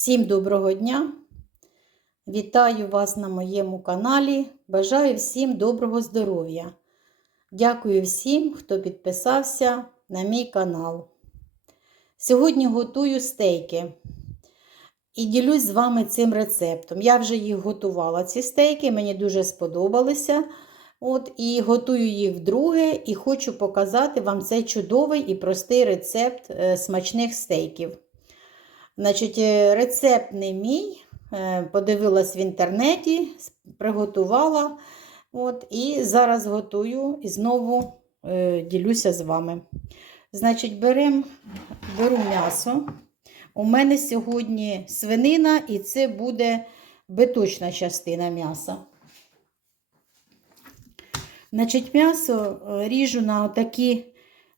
Всім доброго дня! Вітаю вас на моєму каналі. Бажаю всім доброго здоров'я. Дякую всім, хто підписався на мій канал. Сьогодні готую стейки і ділюсь з вами цим рецептом. Я вже їх готувала, ці стейки, мені дуже сподобалися. От, І готую їх вдруге і хочу показати вам цей чудовий і простий рецепт е, смачних стейків. Значить, е, Рецепт не мій. е, Подивилась в інтернеті, приготувала. От, І зараз готую і знову е, ділюся з вами. Значить, берем, беру м'ясо. У мене сьогодні свинина, і це буде биточна частина м'яса. Значить, м'ясо е, ріжу на отакі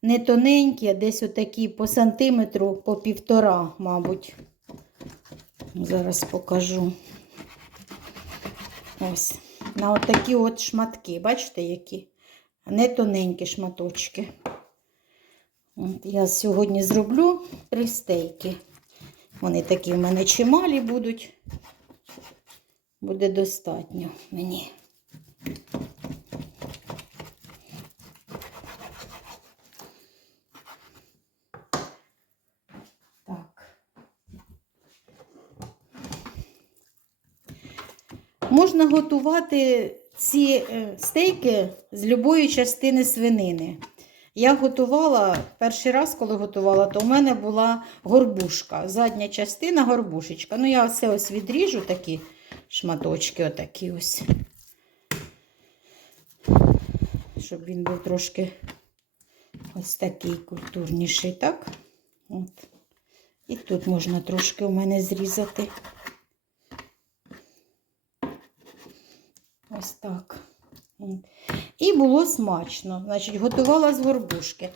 не тоненькі, а десь отакі по сантиметру, по півтора, мабуть. Зараз покажу. Ось. На отакі от шматки. Бачите, які? Не тоненькі шматочки. От я сьогодні зроблю три стейки. Вони такі в мене чималі будуть. Буде достатньо мені. Можна готувати ці е, стейки з любої частини свинини. Я готувала перший раз, коли готувала, то у мене була горбушка, задня частина горбушечка. Ну, я все ось відріжу такі шматочки, отакі ось. Щоб він був трошки ось такий культурніший, так? От. І тут можна трошки у мене зрізати. Ось так. І було смачно. Значить, готувала з горбушки.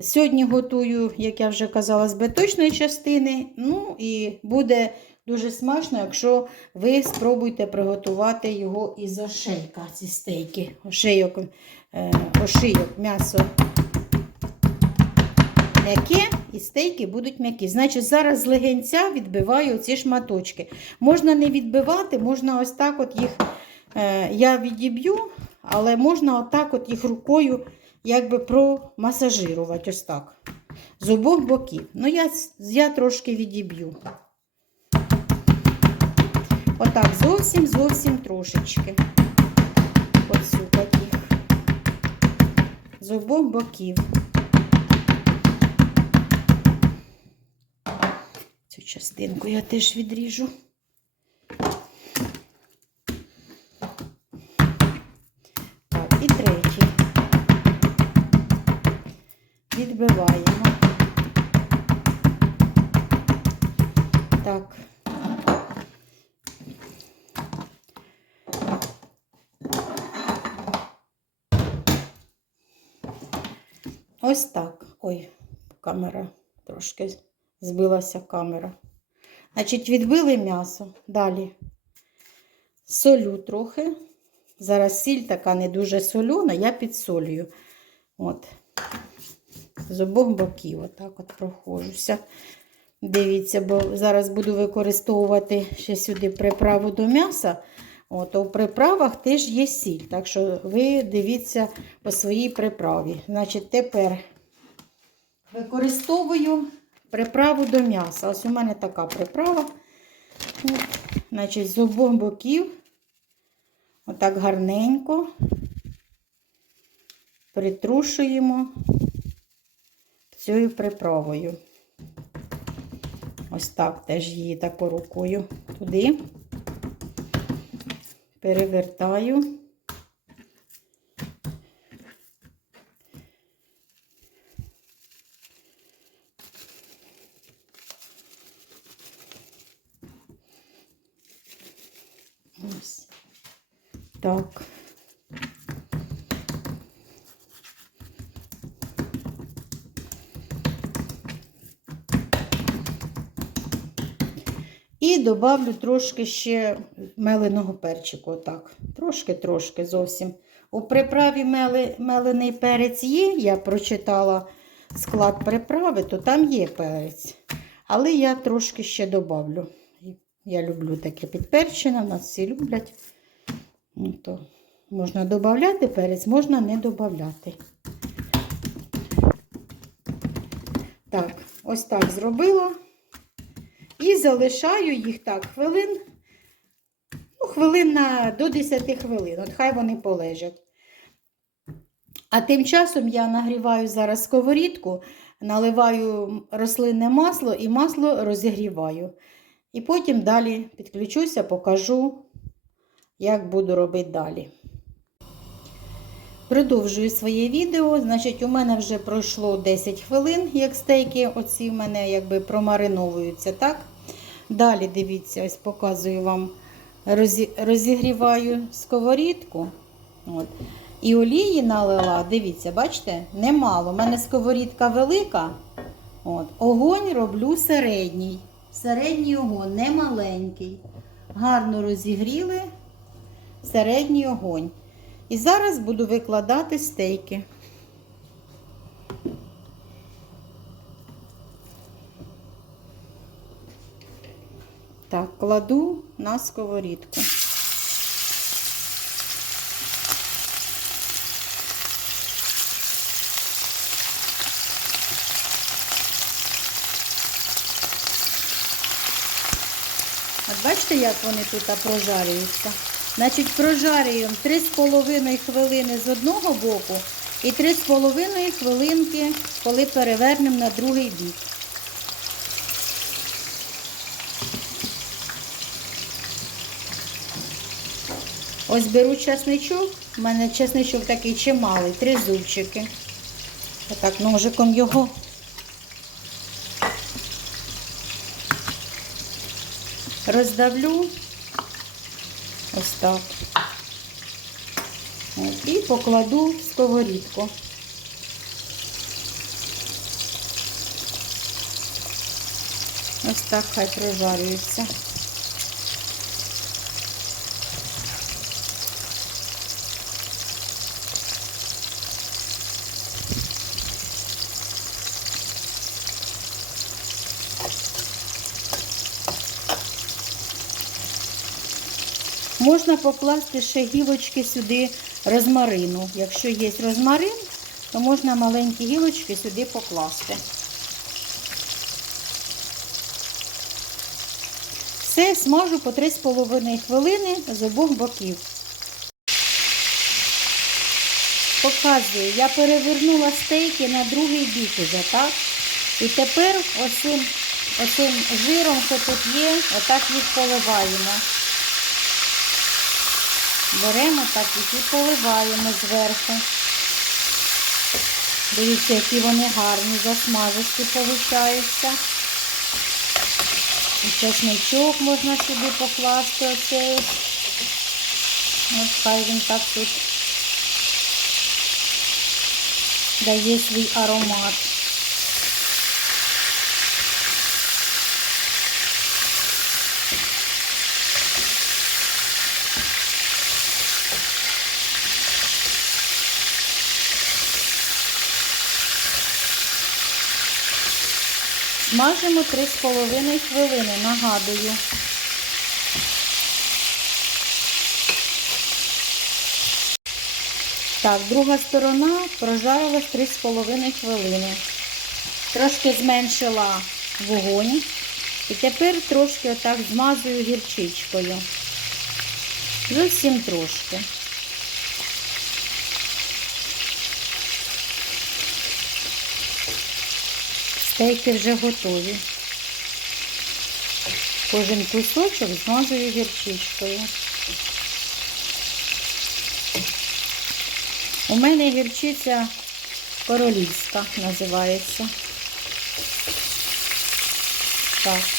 Сьогодні готую, як я вже казала, з биточної частини. Ну і буде дуже смачно, якщо ви спробуєте приготувати його із ошейка, ці стейки. Ошейок, е, ошийок, м'ясо м'яке і стейки будуть м'які. Значить, зараз з легенця відбиваю ці шматочки. Можна не відбивати, можна ось так от їх я відіб'ю, але можна отак от їх рукою якби промасажирувати ось так. З обох боків. Ну, я, я трошки відіб'ю. Отак, зовсім зовсім трошечки. Поцюкати їх. З обох боків. Цю частинку я теж відріжу. Відбиваємо. Так. Ось так. Ой, камера трошки збилася камера. Значить, відбили м'ясо. Далі солю трохи. Зараз сіль така не дуже солена, я підсолюю. От. З обох боків, отак от проходжуся. Дивіться, бо зараз буду використовувати ще сюди приправу до м'яса. От, У приправах теж є сіль. Так що ви дивіться по своїй приправі. Значить, тепер використовую приправу до м'яса. Ось у мене така приправа. От, значить, з обох боків, отак гарненько притрушуємо цією приправою. Ось так теж її тако рукою туди. Перевертаю. Ось. Так. І добавлю трошки ще меленого перчику. Отак. Трошки-трошки зовсім. У приправі мели, мелений перець є. Я прочитала склад приправи, то там є перець. Але я трошки ще добавлю. Я люблю таке підперчене, нас всі люблять. Ну, то можна додати перець, можна не додати. Так, ось так зробила. І залишаю їх так хвилин, ну, хвилин на, до 10 хвилин. От хай вони полежать. А тим часом я нагріваю зараз сковорідку, наливаю рослинне масло і масло розігріваю. І потім далі підключуся, покажу, як буду робити далі. Продовжую своє відео. Значить, у мене вже пройшло 10 хвилин, як стейки. Оці в мене якби промариновуються, так? Далі, дивіться, ось показую вам, розігріваю сковорідку. От. І олії налила, дивіться, бачите, немало. У мене сковорідка велика. От. Огонь роблю середній. Середній огонь, не маленький. Гарно розігріли середній огонь. І зараз буду викладати стейки. Так, кладу на сковорідку. От бачите, як вони тут прожарюються? Значить, прожарюємо 3,5 хвилини з одного боку і 3,5 хвилинки, коли перевернемо на другий бік. Ось беру чесничок, у мене чесничок такий чималий, три зубчики. Отак ножиком його. Роздавлю ось так. І покладу в сковорідку. Ось так хай прожарюється. Можна покласти ще гілочки сюди розмарину. Якщо є розмарин, то можна маленькі гілочки сюди покласти. Все смажу по 3,5 хвилини з обох боків. Показую, я перевернула стейки на другий бік уже, так? І тепер оцим, оцим жиром, що тут є, отак їх поливаємо. Беремо так і поливаємо зверху. Дивіться, які вони гарні, засмажисті получаються. І чесничок можна сюди покласти оцей. Ось хай він так тут дає свій аромат. Смажимо 3,5 хвилини, нагадую. Так, друга сторона прожарилась 3,5 хвилини. Трошки зменшила вогонь. І тепер трошки отак змазую гірчичкою. Зовсім трошки. Стейки вже готові. Кожен кусочок змазую гірчичкою. У мене гірчиця королівська називається. Так.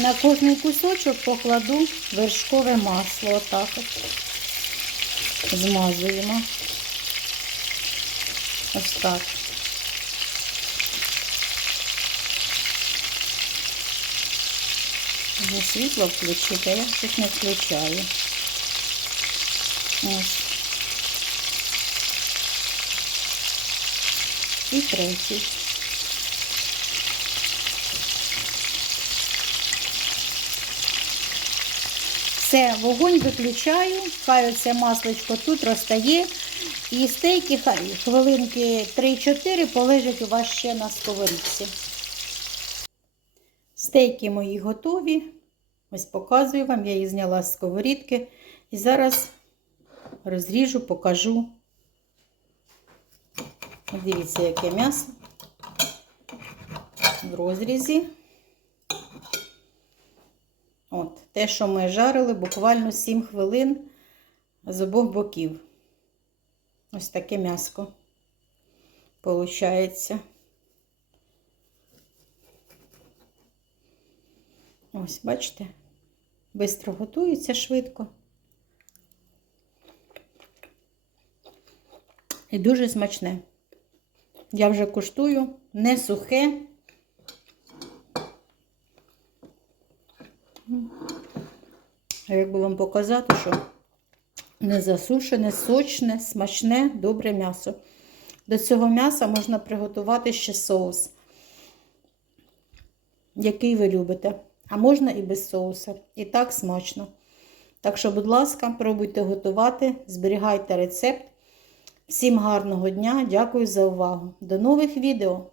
На кожний кусочок покладу вершкове масло. Отак от. Змазуємо. Ось так. Вже світло включити, а я щось не включаю. Ось. І третій. Все, вогонь виключаю, хай оце масличко тут розтає. І стейки хай хвилинки 3-4 полежать у вас ще на сковорідці. Стейки мої готові. Ось показую вам, я їх зняла з сковорідки. І зараз розріжу, покажу. Дивіться, яке м'ясо в розрізі. От, те, що ми жарили, буквально 7 хвилин з обох боків. Ось таке м'яско получається. Ось, бачите, швидко готується швидко. І дуже смачне. Я вже куштую, не сухе. Як би вам показати, що не засушене, сочне, смачне, добре м'ясо. До цього м'яса можна приготувати ще соус, який ви любите. А можна і без соуса. І так смачно. Так що, будь ласка, пробуйте готувати, зберігайте рецепт. Всім гарного дня, дякую за увагу. До нових відео!